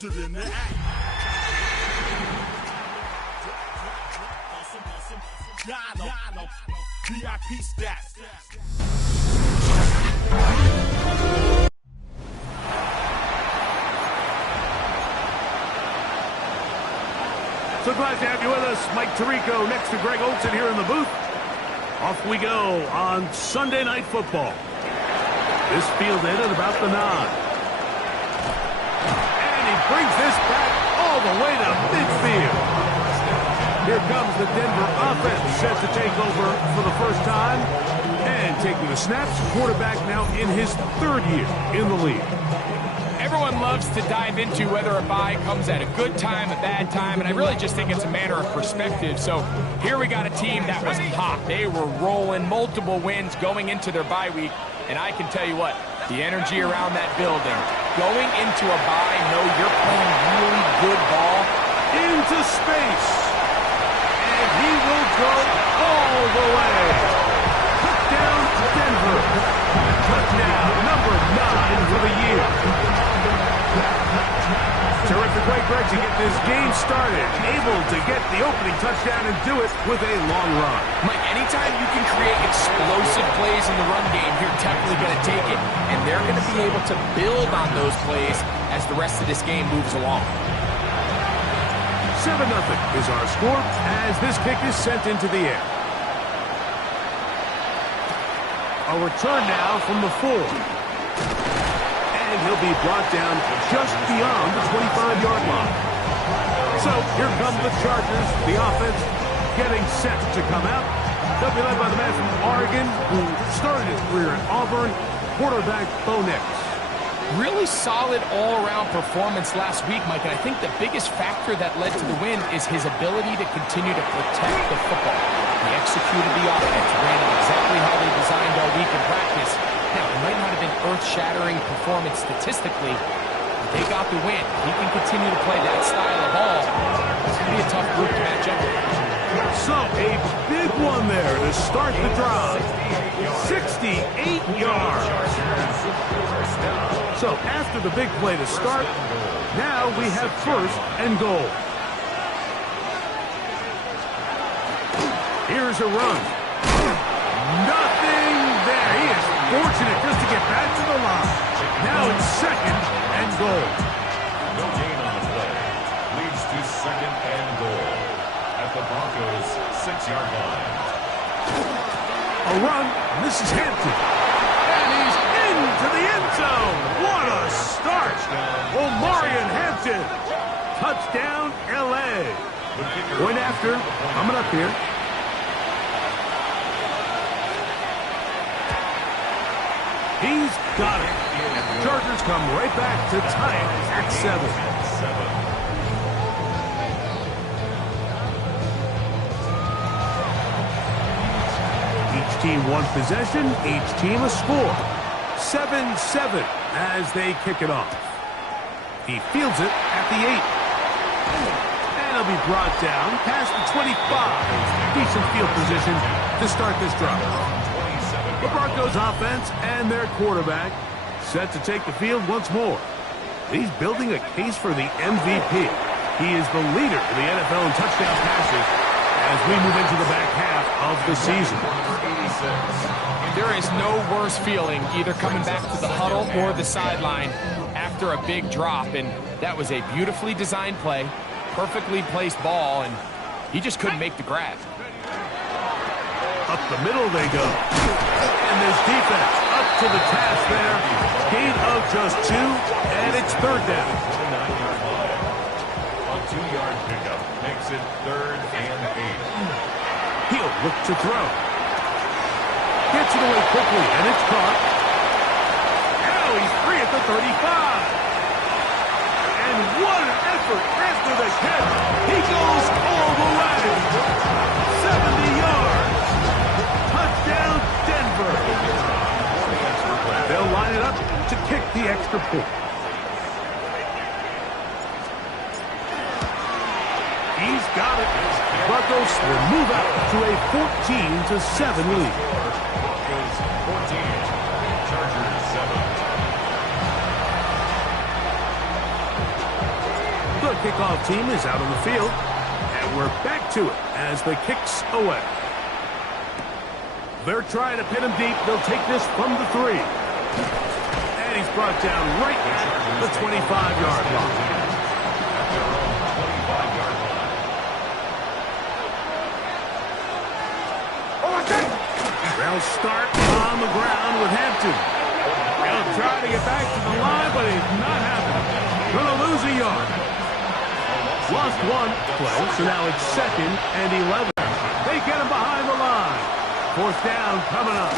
Stood in the act. Got him. VIP stats. So glad to have you with us. Mike Tirico next to Greg Olson here in the booth. Off we go on Sunday Night Football. This field in at about the 9. And he brings this back all the way to midfield. Here comes the Denver offense set to take over for the first time. And taking the snaps, quarterback now in his 3rd year in the league. Everyone loves to dive into whether a bye comes at a good time, a bad time, and I really just think it's a matter of perspective. So here we got a team that was hot. They were rolling, multiple wins going into their bye week, and I can tell you what, the energy around that building, going into a bye, know you're playing really good ball. Into space, and he will go all the way. Touchdown, Denver. Touchdown, number 9 for the year. Terrific way, Greg, to get this game started. Able to get the opening touchdown and do it with a long run. Mike, anytime you can create explosive plays in the run game, you're definitely going to take it. And they're going to be able to build on those plays as the rest of this game moves along. 7-0 is our score as this kick is sent into the air. A return now from the 4. And he'll be brought down just beyond the 25-yard line. So here come the Chargers, the offense getting set to come out. They'll be led by the man from Oregon who started his career at Auburn, quarterback Bo Nix. Really solid all-around performance last week, Mike, and I think the biggest factor that led to the win is his ability to continue to protect the football. He executed the offense, ran it exactly how they designed all week in practice. Now, it might not have been earth-shattering performance statistically, but they got the win. He can continue to play that style of ball. It's going to be a tough group to match up with. So, a big one there to start the drive. 68 yards. So, after the big play to start, now we have 1st and goal. Here's a run. Nothing there. He is fortunate just to get back to the line. Now it's 2nd and goal. No gain on the play. Leads to 2nd and goal at the Broncos' 6-yard line. A run. This is Hampton. And he's into the end zone. What a start. Omarion Hampton. Touchdown, L.A. Point after. Coming up here. He's got it. And the Chargers come right back to tie it at 7. Each team one possession, each team a score. 7-7 as they kick it off. He fields it at the 8. And he'll be brought down past the 25. Decent field position to start this drive. The Broncos offense and their quarterback set to take the field once more. He's building a case for the MVP. He is the leader of the NFL in touchdown passes as we move into the back half of the season. There is no worse feeling either coming back to the huddle or the sideline after a big drop, and that was a beautifully designed play, perfectly placed ball, and he just couldn't make the grab. Up the middle they go. And this defense up to the task there. Gain of just 2, and it's 3rd down. 29-yard line. A 2-yard pickup makes it 3rd and 8. He'll look to throw. Gets it away quickly, and it's caught. Now he's free at the 35. And what an effort after the catch. He goes all the way. 70 yards. Touchdown, Denver. They'll line it up to kick the extra point. He's got it. Broncos will move out to a 14-7 lead. Broncos 14, Chargers 7. kickoff team is out on the field. And we're back to it as the kick's away. They're trying to pin him deep. They'll take this from the 3. And he's brought down right at the 25-yard line. They'll start on the ground with Hampton. He'll try to get back to the line, but it's not happening. Gonna lose a yard. Lost one play, so now it's 2nd and 11. They get him behind the line. 4th down coming up.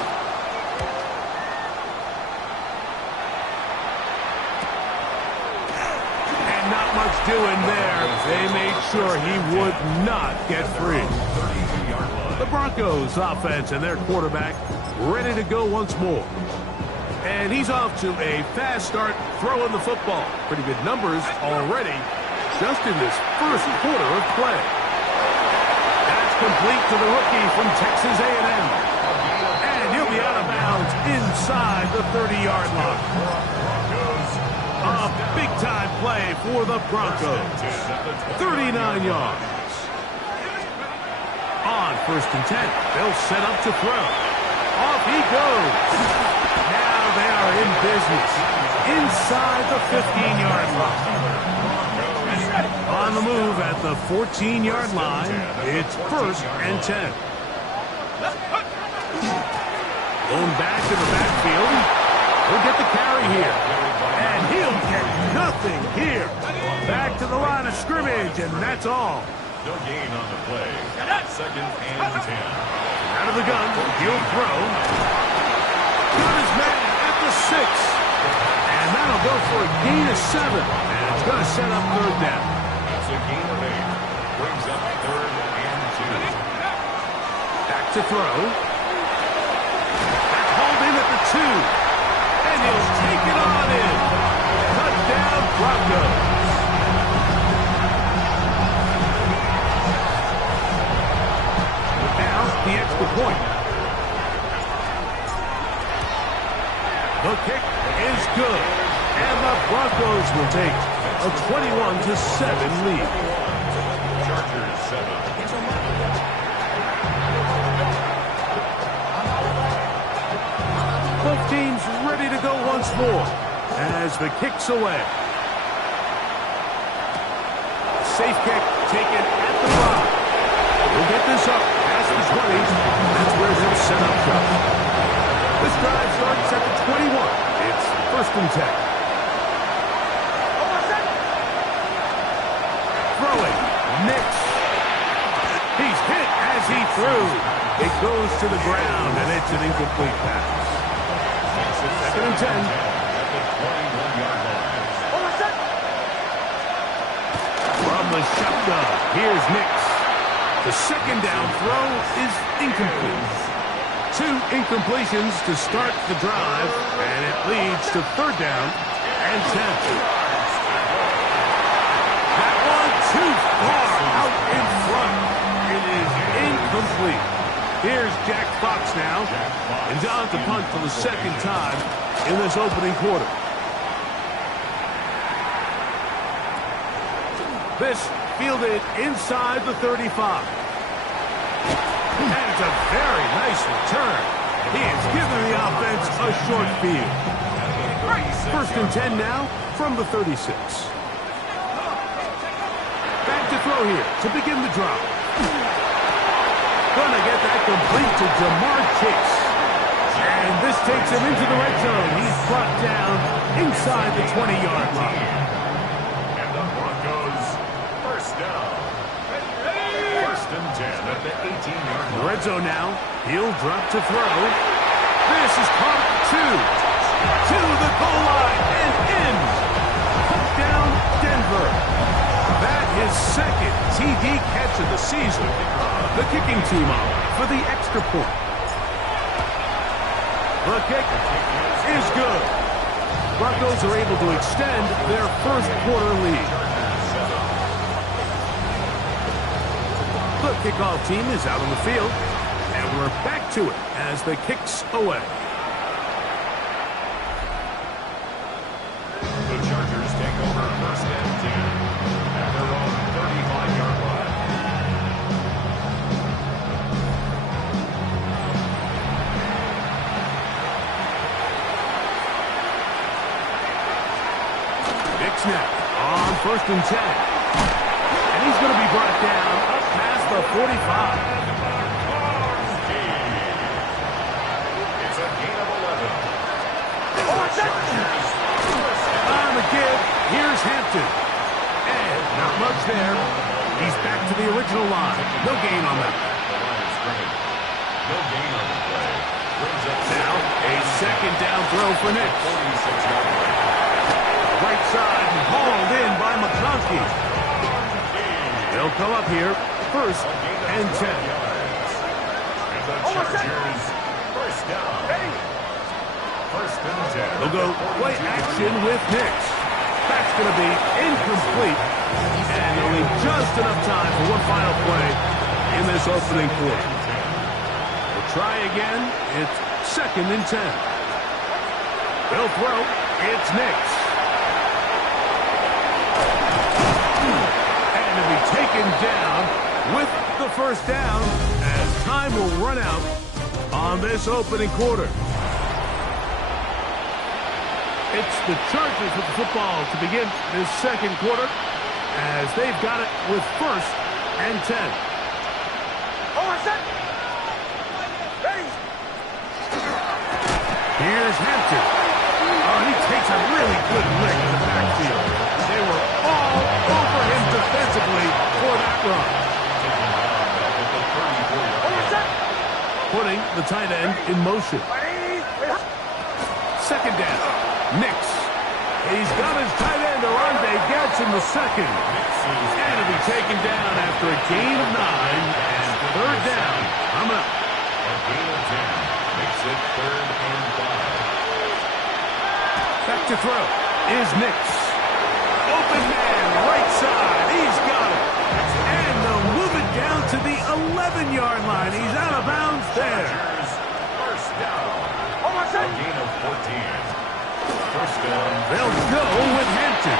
And not much doing there. They made sure he would not get free. The Broncos offense and their quarterback ready to go once more. And he's off to a fast start throwing the football. Pretty good numbers already just in this first quarter of play. That's complete to the rookie from Texas A&M. And he'll be out of bounds inside the 30-yard line. A big-time play for the Broncos. 39 yards. On 1st and 10, they'll set up to throw. Off he goes. Now they are in business inside the 15-yard line. On the move at the 14-yard line, it's 1st and 10. Going back to the backfield. He'll get the carry here. And he'll get nothing here. Back to the line of scrimmage, and that's all. No gain on the play. 2nd and 10. Out of the gun, he'll throw. Got his man at the 6. And that'll go for a gain of 7. And it's going to set up 3rd down. That's a gain of 8. Brings up 3rd and 2. Back to throw. That's hauled in at the 2. And he'll take it on in. Touchdown, Broncos. The extra point. The kick is good. And the Broncos will take a 21-7 lead. Chargers 7. Both teams ready to go once more as the kick's away. Safe kick taken at the 5. We'll get this up. The 20, that's where they'll set up shop. This drive starts at the 21. It's 1st and 10. Throwing, Nix. He's hit as he threw. It goes to the ground, and it's an incomplete pass. 2nd and 10. At the 21-yard line. From the shotgun, here's Nix. The 2nd down throw is incomplete. 2 incompletions to start the drive, and it leads to 3rd down and 10. That one too far out in front. It is incomplete. Here's Jack Fox now, and down to punt for the 2nd time in this opening quarter. This fielded inside the 35. And it's a very nice return. He has given the offense a short field. 1st and 10 now from the 36. Back to throw here to begin the drive. Gonna get that complete to Jamar Chase. And this takes him into the red zone. He's brought down inside the 20-yard line. And the Broncos, 1st down. 1st and 10 at the 18-yard line. Red zone now. He'll drop to throw. This is caught 2. To the goal line and in. Touchdown, Denver. That is 2nd TD catch of the season. The kicking team on for the extra point. The kick is good. Broncos are able to extend their 1st quarter lead. The kickoff team is out on the field, and we're back to it as the kick's away. The Chargers take over 1st and 10 at the snap on 1st and 10. And he's going to be brought down up past the 45. It's a gain of 11. On the give, here's Hampton. And not much there. He's back to the original line. No gain on that. The line is scrimmage. No gain on the play. Brings up Now, a second down throw for Nick. 46-yard line. Right side hauled in by McConkey. They'll come up here, 1st and 10. And the Chargers, first down. 1st and 10. They'll go play action with Nix. That's going to be incomplete. And there'll be just enough time for one final play in this opening quarter. We'll try again. It's 2nd and 10. They'll throw. It's Nix. And to be taken down with the 1st down as time will run out on this opening quarter. It's the Chargers with the football to begin this second quarter as they've got it with 1st and 10. Here's Hampton. Oh, he takes a really good lick in the backfield. They were all over him defensively for that run. Putting the tight end in motion. 2nd down. Nix. He's got his tight end, Arande Getz, in the 2nd. And he'll be taken down after a gain of 9 and 3rd down. Coming up. A gain of 10 makes it 3rd and 5. Back to throw is Nix. Open man, right side. He's got it. And they'll move it down to the 11-yard line. He's out of bounds there. First down. A gain of 14. First down. They'll go with Hampton.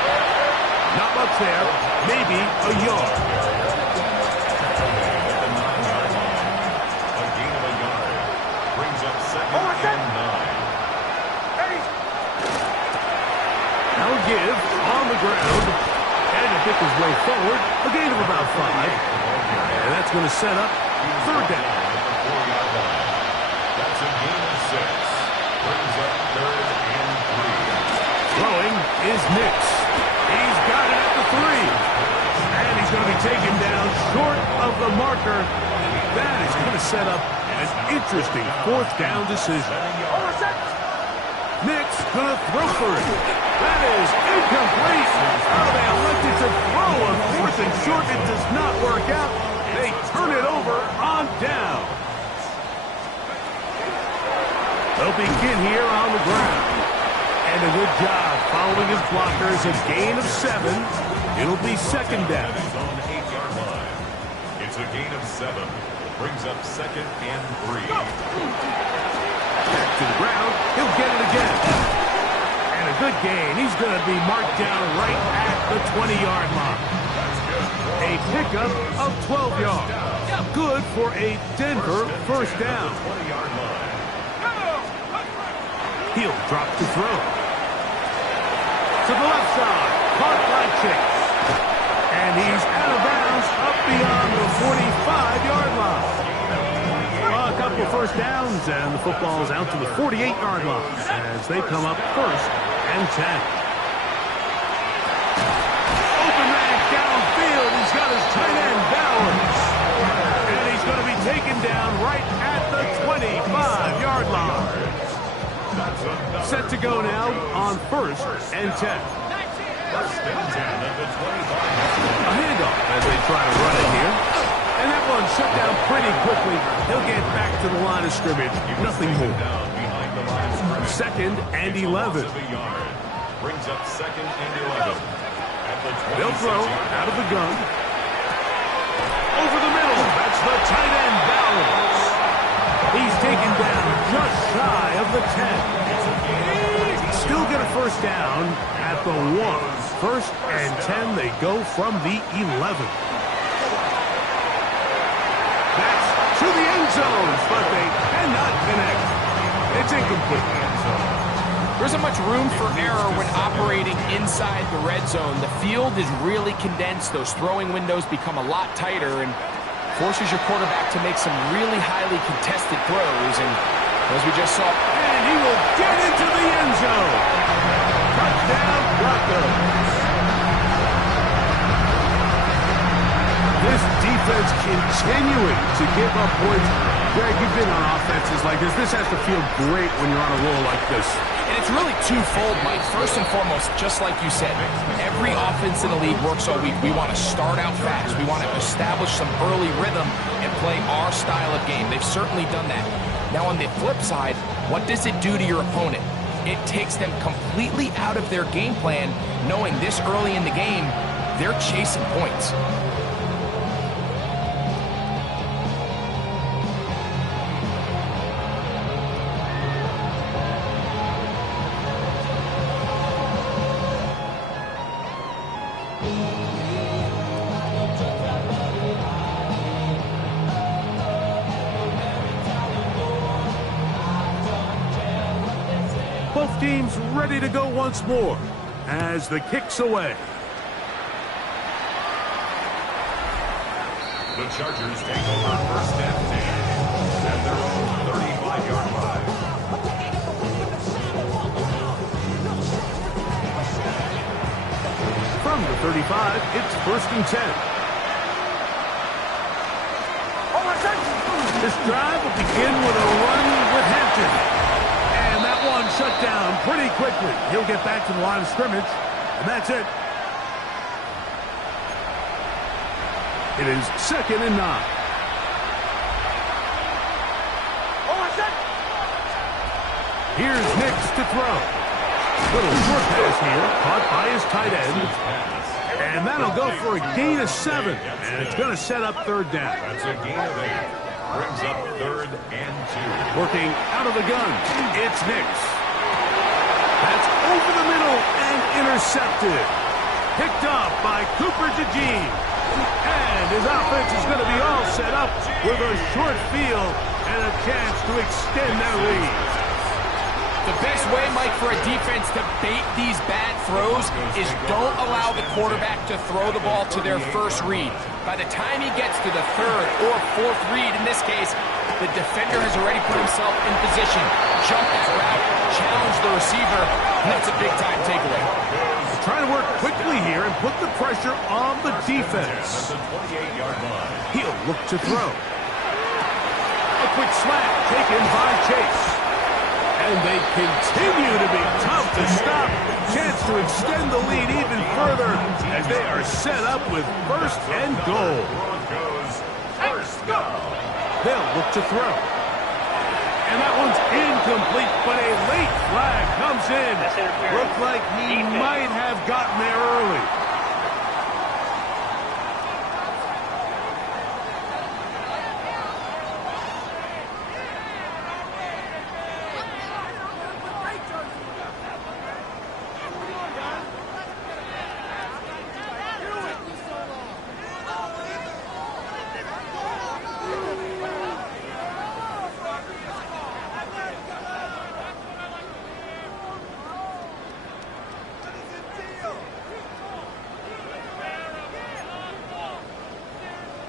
Not much there. Maybe a yard. At the 9-yard line. A gain of a yard. Brings up 2nd and 9. Now give on the ground. And to pick his way forward. A gain of about 5. And that's going to set up 3rd down. At the 4-yard line. That's a gain of 6. Brings up 3rd and 3. Throwing is Nix. He's got it at the 3. And he's going to be taken down short of the marker. That is going to set up an interesting 4th down decision. Nix going to throw for it. That is incomplete. Oh, they elected to throw on 4th and short. It does not work out. They turn it over on down. They'll begin here on the ground. And a good job following his blockers. A gain of 7. It'll be 2nd down. On the 8-yard line. It's a gain of 7. Brings up 2nd and 3. Back to the ground. He'll get it again. And a good gain. He's going to be marked down right at the 20-yard line. A pickup of 12 yards. Good for a Denver 1st down. 20-yard line. He'll drop to throw. To the left side. Caught by Chase. And he's out of bounds up beyond the 45-yard line. Well, a couple of 1st downs, and the football's out to the 48-yard line as they come up 1st and 10. Open man downfield. He's got his tight end Bowers. And he's going to be taken down right at the 25-yard line. Set to go now on 1st and 10. 1st and 10 at the 25. A handoff as they try to run it here. And that one shut down pretty quickly. He'll get back to the line of scrimmage. Nothing more. Down behind the line of scrimmage. 2nd and 11. Brings up 2nd and 11. At the 26 They'll throw out of the gun. Over the middle. That's the tight end Bowers. He's taken down just shy of the 10. Still get a 1st down at the 1. 1st and 10. They go from the 11. That's to the end zone, but they cannot connect. It's incomplete. There isn't much room for error when operating inside the red zone. The field is really condensed. Those throwing windows become a lot tighter and forces your quarterback to make some really highly contested throws. And as we just saw, and he will get into the end zone. Touchdown, Broncos. This defense continuing to give up points. Greg, you've been on offenses like this. This has to feel great when you're on a roll like this. And it's really twofold, Mike. First and foremost, just like you said, every offense in the league works all week. We want to start out fast. We want to establish some early rhythm and play our style of game. They've certainly done that. Now, on the flip side, what does it do to your opponent? It takes them completely out of their game plan, knowing this early in the game, they're chasing points. Both teams ready to go once more as the kick's away. The Chargers take over first and 10 at their own 35-yard line. From the 35, it's first and 10. This drive will begin with a run with Hampton. And that one shut down pretty quickly. He'll get back to the line of scrimmage, and that's it. It is second and 9. Here's Nix to throw. Little short pass here, caught by his tight end. And that'll go for a gain of 7. And it's going to set up third down. That's a gain of 8. Brings up third and 2. Working out of the gun, it's Nix. That's over the middle and intercepted. Picked up by Cooper DeJean. And his offense is going to be all set up with a short field and a chance to extend their lead. The best way, Mike, for a defense to bait these bad throws is don't allow the quarterback to throw the ball to their first read. By the time he gets to the third or fourth read, in this case, the defender has already put himself in position, jumped his route, challenged the receiver, and that's a big-time takeaway. Trying to work quickly here and put the pressure on the defense. At the 28-yard line. He'll look to throw. A quick slant taken by Chase. And they continue to be tough to stop. Chance to extend the lead even further as they are set up with first and goal. Broncos first go. They'll look to throw. And that one's incomplete, but a late flag comes in. Looked like he might have gotten there early.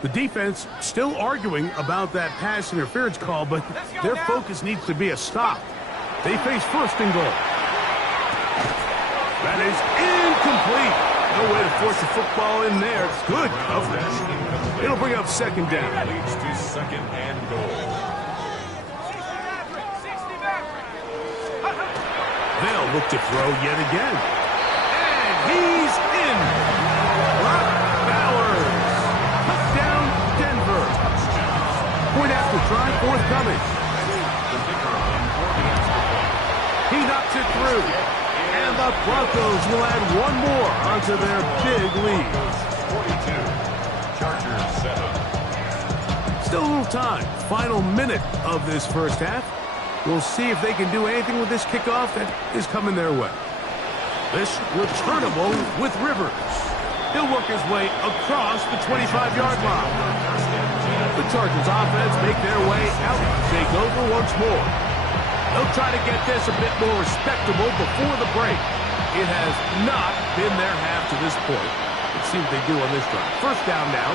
The defense still arguing about that pass interference call, but their focus needs to be a stop. They face first and goal. That is incomplete. No way to force the football in there. Good coverage. It'll bring up second down. Leads to second and goal. They'll look to throw yet again. And he's in. Brock Bowers. Touchdown, Denver. Point after try, forthcoming. He knocks it through. And the Broncos will add one more onto their big lead. 42. Chargers 7. Still a little time. Final minute of this first half. We'll see if they can do anything with this kickoff that is coming their way. This returnable with Rivers. He'll work his way across the 25-yard line. The Chargers offense make their way out. Take over once more. They'll try to get this a bit more respectable before the break. It has not been their half to this point. Let's see what they do on this drive. First down now.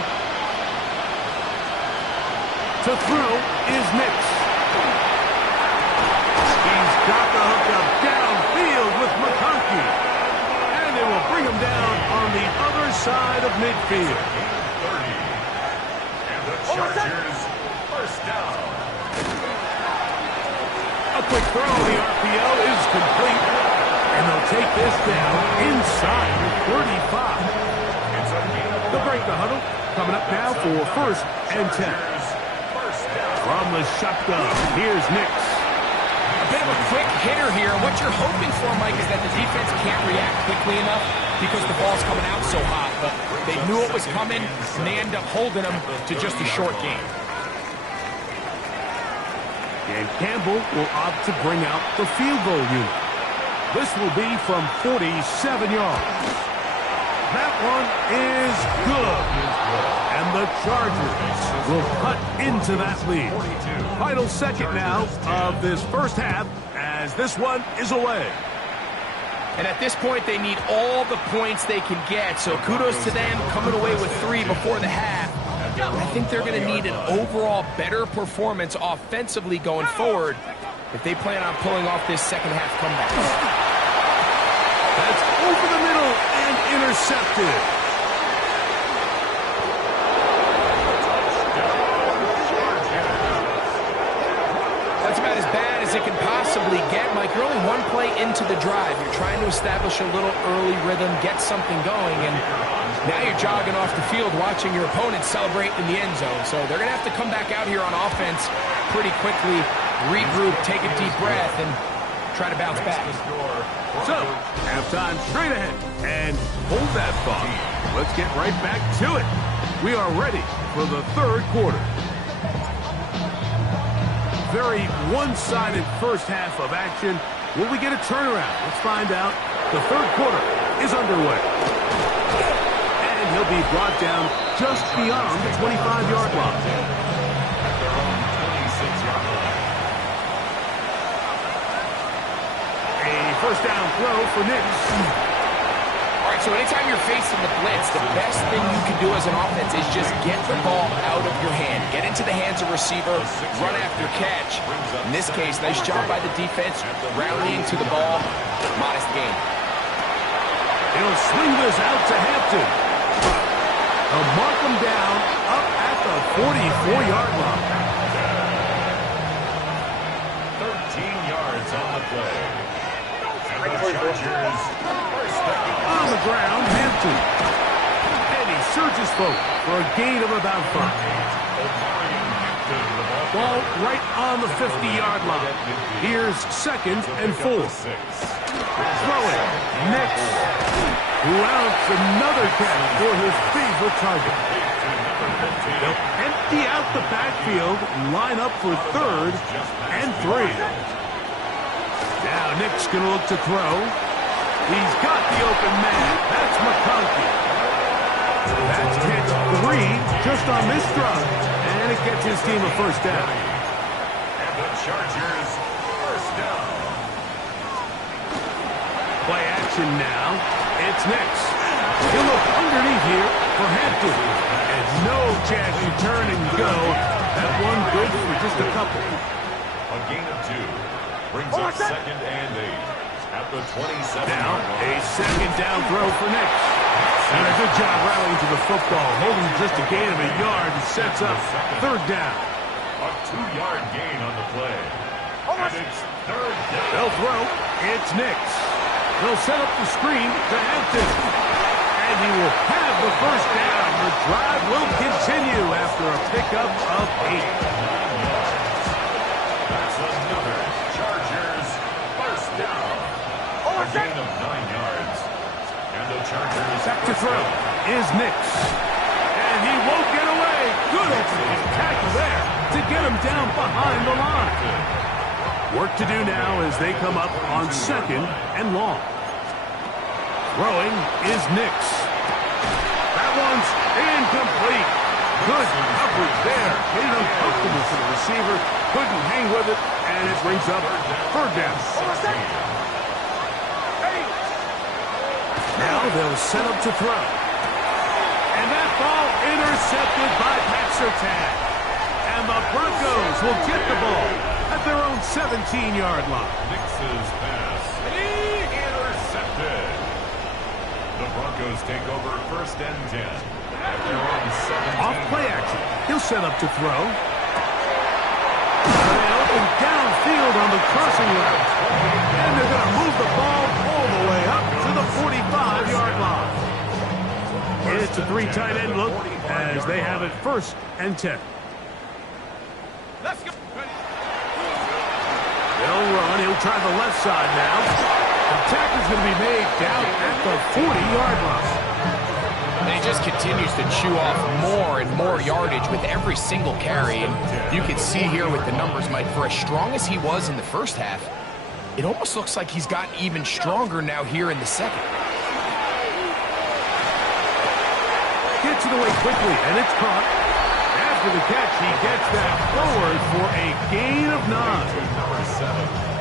To throw is Nix. He's got the hookup downfield with McConkey. And they will bring him down on the other side of midfield. 30. And the Chargers first down. A quick throw. The RPO is complete. And they'll take this down inside the 35. They'll break the huddle. Coming up now for first and 10. From the shotgun, here's Nix. A bit of a quick hitter here. What you're hoping for, Mike, is that the defense can't react quickly enough because the ball's coming out so hot. But they knew it was coming, and they end up holding them to just a short game. And Campbell will opt to bring out the field goal unit. This will be from 47 yards. That one is good. And the Chargers will cut into that lead. Final second now of this first half as this one is away. And at this point, they need all the points they can get. So kudos to them coming away with 3 before the half. I think they're going to need an overall better performance offensively going forward if they plan on pulling off this second half comeback. That's over the middle and intercepted. That's about as bad as it can possibly get, Mike. You're only one play into the drive. You're trying to establish a little early rhythm, get something going, and now you're jogging off the field watching your opponent celebrate in the end zone. So they're going to have to come back out here on offense pretty quickly, regroup, take a deep breath, and try to bounce back. So, halftime straight ahead. And hold that thought. Let's get right back to it. We are ready for the third quarter. Very one-sided first half of action. Will we get a turnaround? Let's find out. The third quarter is underway. And he'll be brought down just beyond the 25-yard line. At their own 26-yard line. A first down throw for Nix. All right, so anytime you're facing the blitz, the best thing you can do as an offense is just get the ball out of your hand. Get into the hands of receiver, run after catch. In this case, nice job by the defense, rallying to the ball. Modest gain. He'll swing this out to Hampton. They'll mark him down up at the 44-yard line. 13 yards on the play. And the Chargers first down. On the ground, Hampton. And he surges forward for a gain of about 5. Ball right on the 50-yard line. Here's second and 4. Throwing. Nix. Who outs another catch for his favorite target. They'll empty out the backfield, line up for third and 3. Now Nix going to look to throw. He's got the open man. That's McConkey. That's catch 3 just on this drive. And it gets his team a first down. And the Chargers first down. Play action now. It's Nix. He'll look underneath here for Hampton. And no chance to turn and go. That one good for just a couple. A gain of 2 brings up second and 8 at the 27. Now a second down throw for Nix. And a good job rallying to the football. Holding just a gain of a yard and sets up third down. A 2-yard gain on the play. And it's third down. They'll throw. It's Nix. They'll set up the screen to Hampton. And he will have the first down. The drive will continue after a pickup of 8. That's another Chargers first down. A gain of 9 yards. And the Chargers Back to throw is Nix. And he won't get away. Good opening tackle there to get him down behind the line. Work to do now as they come up on second and long. Throwing is Nix. That one's incomplete. Good coverage there. Made it uncomfortable for the receiver. Couldn't hang with it And it brings up third down. Now they'll set up to throw. And that ball intercepted by Pat Surtain. And the Broncos will get the ball at their own 17-yard line. Nix's pass. Intercepted. The Broncos take over first and 10. At their own 17. Off play action. He'll set up to throw. They open downfield on the crossing route. And they're going to move the ball all the way up to the 45-yard line. It's a three tight end look as they have it first and 10. Let's go. They'll run. He'll try the left side now. The tacker's going to be made down at the 40-yard line. And he just continues to chew off more and more yardage with every single carry. And you can see here with the numbers, Mike, for as strong as he was in the first half, it almost looks like he's gotten even stronger now here in the second. Gets it away quickly, and it's caught. After the catch, he gets that forward for a gain of 9.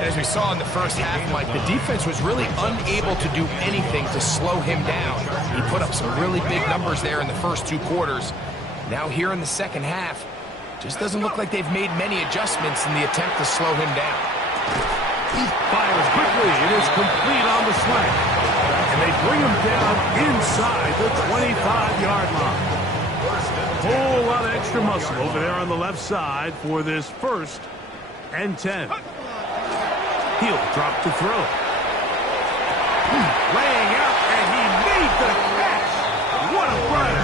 As we saw in the first half, Mike, the defense was really unable to do anything to slow him down. He put up some really big numbers there in the first 2 quarters. Now here in the second half, just doesn't look like they've made many adjustments in the attempt to slow him down. He fires quickly. It is complete on the slant. And they bring him down inside the 25-yard line. Whole lot of extra muscle over there on the left side for this first and 10. He'll drop to throw. Laying out, and he made the catch. What a play.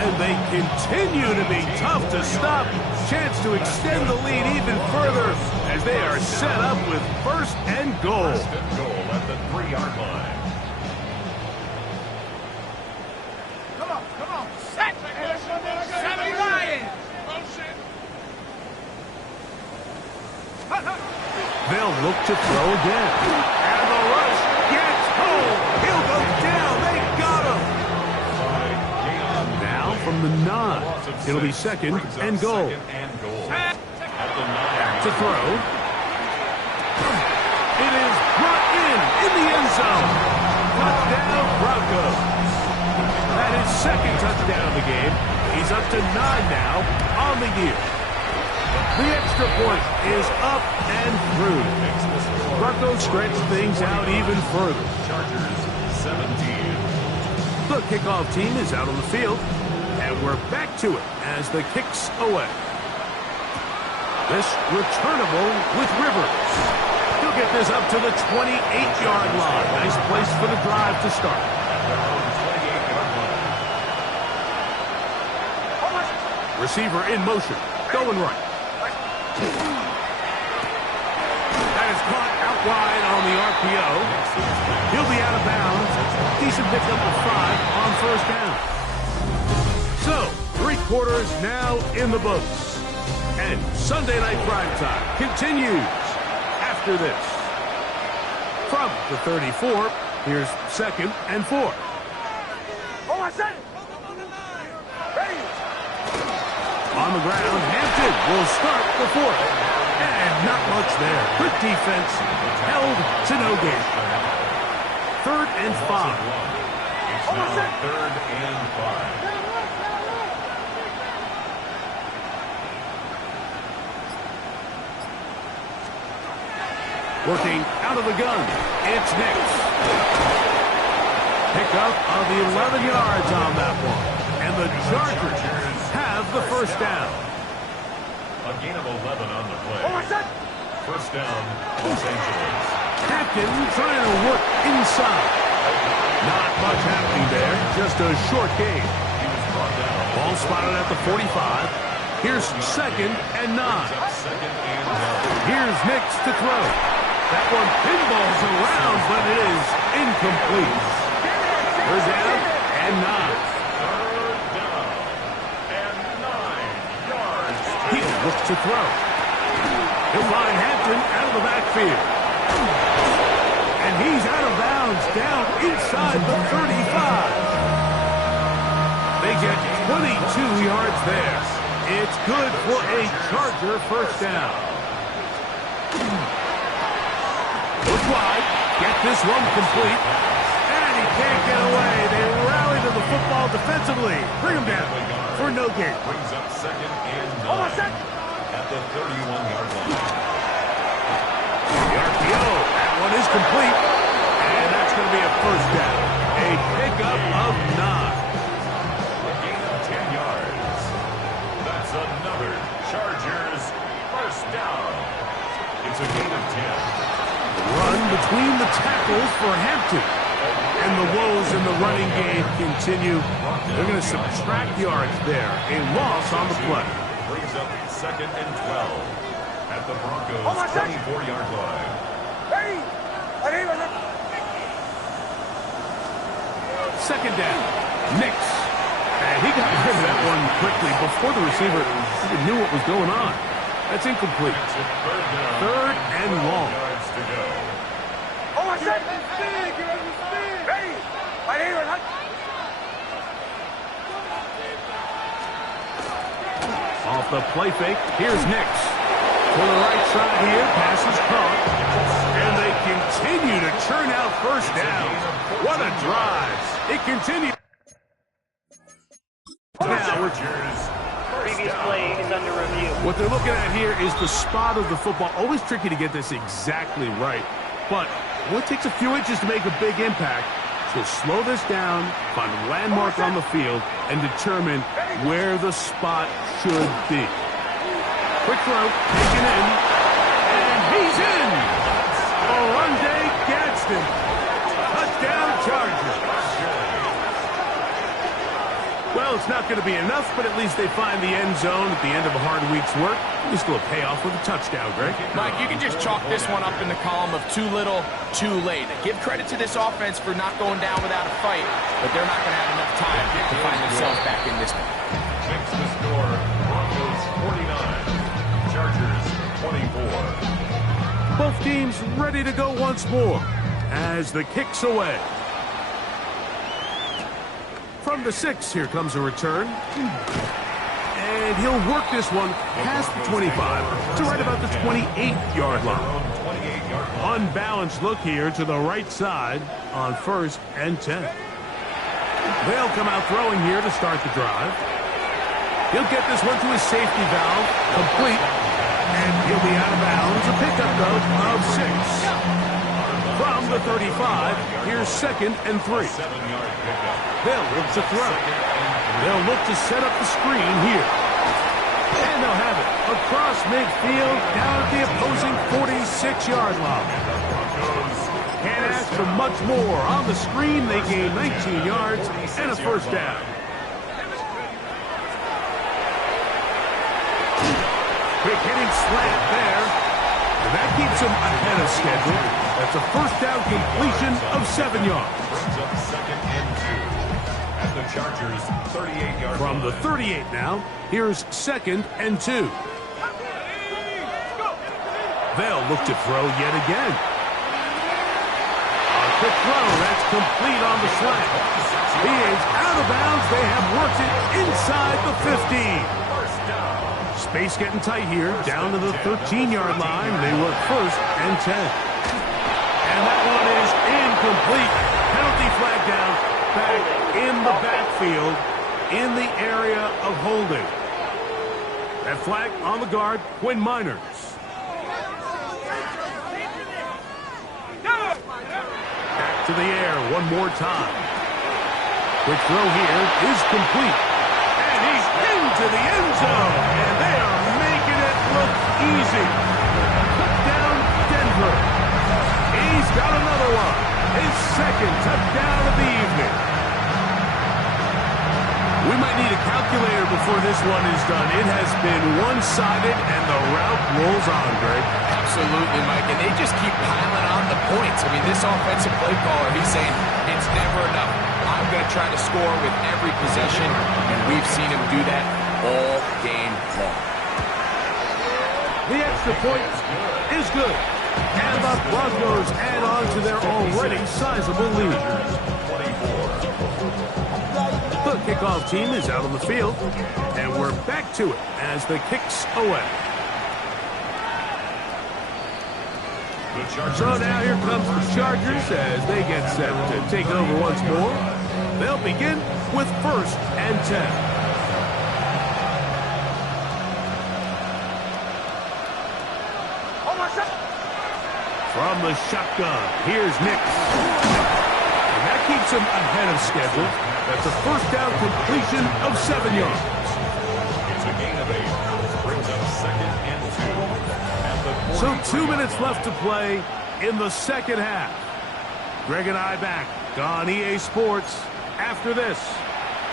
And they continue to be tough to stop. Chance to extend the lead even further as they are set up with first and goal. First and goal at the 3-yard line. Come on. Set. 70 Ryan. They'll look to throw again. And the rush gets home. He'll go down. They got him. Now from the 9. It'll be second and goal. At the 9. To throw. It is brought in the end zone. Touchdown, Broncos. That is second touchdown of the game. He's up to 9 now on the year. The extra point is up and through. Broncos stretch things out even further. Chargers 17. The kickoff team is out on the field, and we're back to it as the kick's away. This returnable with Rivers. He'll get this up to the 28-yard line. Nice place for the drive to start. Receiver in motion, going right. That is caught out wide on the RPO. He'll be out of bounds. Decent pickup of 5 on first down. So, 3 quarters now in the books. And Sunday Night Primetime continues after this. From the 34, here's second and 4. On the ground, Hampton will start the 4th. And not much there. Good defense. Held to no gain. 3rd and 5. It's now 3rd and 5. Working out of the gun. It's Nix. Pickup of 11 yards on that one. And the Chargers have the first down. A gain of 11 on the play. First down, Los Angeles. Hampton trying to work inside. Not much happening there. Just a short gain. He was brought down. Ball spotted at the 45. Here's second and 9. Second and 9. Here's Nix to throw. That one pinballs around, but it is incomplete. Third down and 9. Third down and 9 yards. He'll look to throw. He'll find Hampton out of the backfield. And he's out of bounds down inside the 35. They get 22 yards there. It's good for a Charger first down. Look wide. Get this one complete. And he can't get away. They rally to the football defensively. Bring him down for no gain. Brings up second and 9 at the 31-yard line. The RPO. That one is complete. And that's going to be a first down. A pickup of 9. A gain of 10 yards. That's another Chargers first down. It's a gain of 10. Run between the tackles for Hampton. And the woes in the running game continue. They're going to subtract yards there. A loss on the play. Brings up second and 12 at the Broncos' 24-yard line. Second down. Nix. And he got rid of that one quickly before the receiver even knew what was going on. That's incomplete. Third and long. To go. Off the play fake, here's Nix. To the right side here, pass is caught. And they continue to churn out first down. What a drive. It continues. Now we're Previous play is under review. What they're looking at here is the spot of the football. Always tricky to get this exactly right. But it takes a few inches to make a big impact. So slow this down, find a landmark on the field, and determine where the spot should be. Quick throw, taken in, and he's in! Orlando Gadsden. Touchdown Chargers. Well, it's not going to be enough, but at least they find the end zone at the end of a hard week's work. At least a little payoff with a touchdown, Greg. Mike, you can just chalk this one up in the column of too little, too late. Give credit to this offense for not going down without a fight, but they're not going to have enough time to find themselves back in this one. Makes the score Broncos 49, Chargers 24. Both teams ready to go once more as the kick's away. From the 6, here comes a return. And he'll work this one past the 25 to right about the 28-yard line. Unbalanced look here to the right side on 1st and 10. They'll come out throwing here to start the drive. He'll get this one to his safety valve, complete, and he'll be out of bounds. A pickup, though, of 6. From the 35, here's 2nd and 3. They'll look to throw. They'll look to set up the screen here. And they'll have it across midfield down at the opposing 46-yard line. Can't ask for much more. On the screen, they gain 19 yards and a first down. Quick hitting slant there. And that keeps him ahead of schedule. That's a first down completion of 7 yards. Brings up second and 2 at the Chargers' 38-yard line. From the 38 now, here's 2nd and 2. They'll look to throw yet again. A quick throw, that's complete on the slant. He is out of bounds. They have worked it inside the 15. Space getting tight here, down to the 13-yard line. They work 1st and 10. And that one is incomplete. Penalty flag down, back in the backfield, in the area of holding. That flag on the guard, Quinn Miners. Back to the air one more time. Quick throw here is complete. And he's into the end zone. And they are making it look easy. Touchdown, Denver. He's got another one. His 2nd touchdown of the evening. We might need a calculator before this one is done. It has been one-sided, and the route rolls on, Greg. Absolutely, Mike, and they just keep piling on the points. I mean, this offensive play caller, he's saying it's never enough. I'm going to try to score with every possession, and we've seen him do that all game long. The extra point is good. And the Broncos add on to their already sizable lead. The kickoff team is out on the field, and we're back to it as the kick's away. So now here comes the Chargers as they get set to take over once more. They'll begin with 1st and 10. From the shotgun, here's Nix. And that keeps him ahead of schedule. That's a 1st down completion of 7 yards. It's a gain of 8. Brings up 2nd and 2. So 2 minutes left to play in the 2nd half. Greg and I back on EA Sports after this.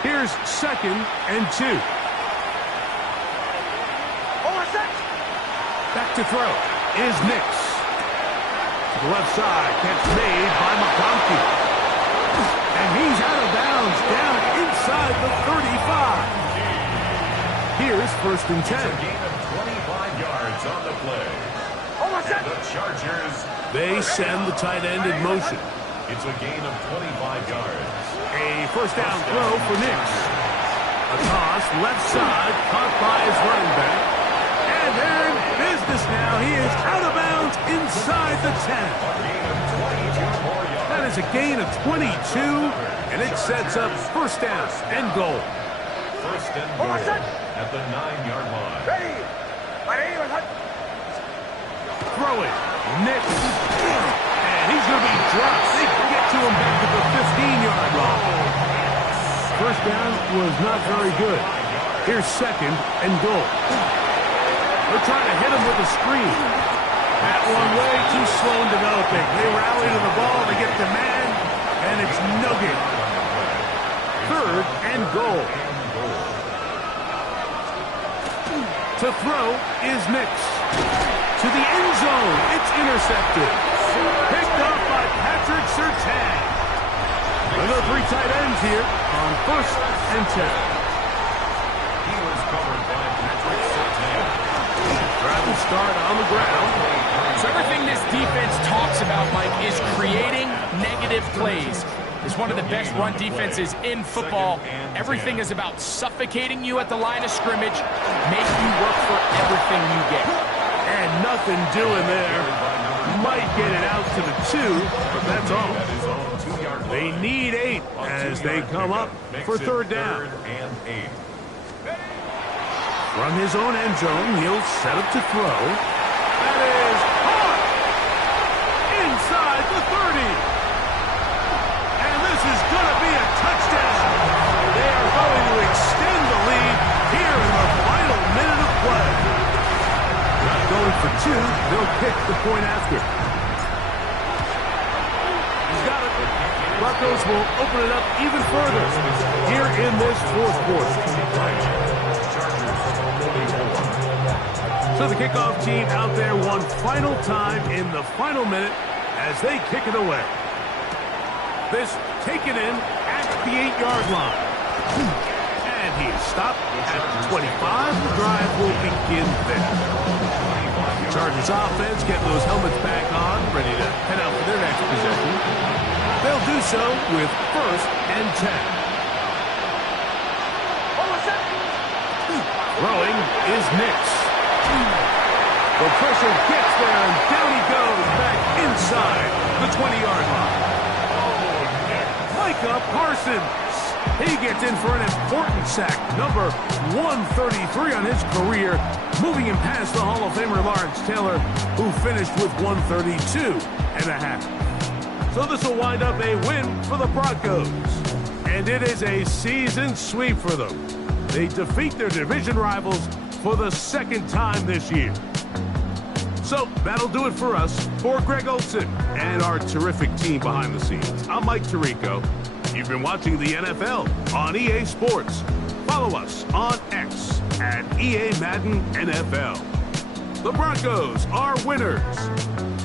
Here's 2nd and 2. Back to throw is Nix. To the left side, catch made by McConkey. And he's out of bounds down inside the 35. Here's 1st and 10. It's a gain of 25 yards on the play. And the Chargers. They send the tight end in motion. It's a gain of 25 yards. A 1st down throw for Nix. A toss left side, caught by his running back. And they're in business now. He is out of bounds inside the 10. That is a gain of 22, and it sets up 1st down and goal. 1st and goal at the 9-yard line. Throwing, Nix. And he's going to be dropped. They get to him back at the 15-yard line. 1st down was not very good. Here's 2nd and goal. They're trying to hit him with a screen. That one way too slow in developing. They rally to the ball, they get the man, and it's no good. 3rd and goal. To throw is Nix. To the end zone, it's intercepted. Picked up by Patrick Surtain. Another 3 tight ends here on 1st and 10. He was covered by Patrick Surtain. Driving start on the ground. So everything this defense talks about, Mike, is creating negative plays. It's one of the best run defenses in football. Everything is about suffocating you at the line of scrimmage, make you work for everything you get. And nothing doing there. Might get it out to the 2, but that's all. They need 8 as they come up for 3rd down. And 8. From his own end zone, he'll set up to throw. That is caught inside the 30. And this is going to be a touchdown. They are going to extend the lead here in the final minute of play. Not going for 2, they'll kick the point after. He's got it. Broncos will open it up even further here in this 4th quarter. So the kickoff team out there one final time in the final minute as they kick it away. This taken in at the 8-yard line. And he is stopped at the 25. The drive will begin there. Chargers offense getting those helmets back on, ready to head out for their next possession. They'll do so with 1st and 10. Throwing is Nix. The pressure gets there, and down he goes back inside the 20-yard line. Micah Parsons. He gets in for an important sack, number 133 on his career, moving him past the Hall of Famer Lawrence Taylor, who finished with 132.5. So this will wind up a win for the Broncos. And it is a season sweep for them. They defeat their division rivals for the 2nd time this year. So that'll do it for us. For Greg Olson and our terrific team behind the scenes, I'm Mike Tirico. You've been watching the NFL on EA Sports. Follow us on X at EA Madden NFL. The Broncos are winners.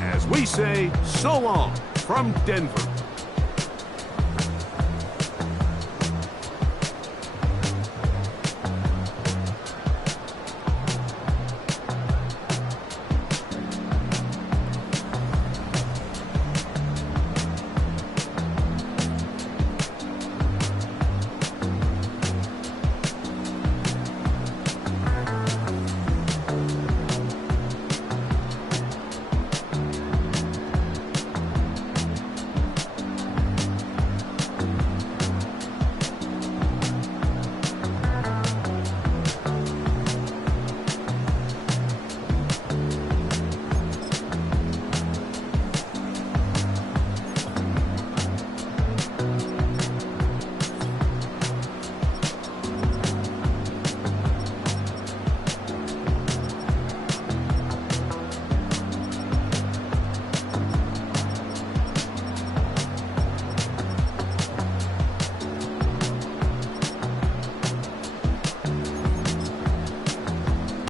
As we say, so long from Denver.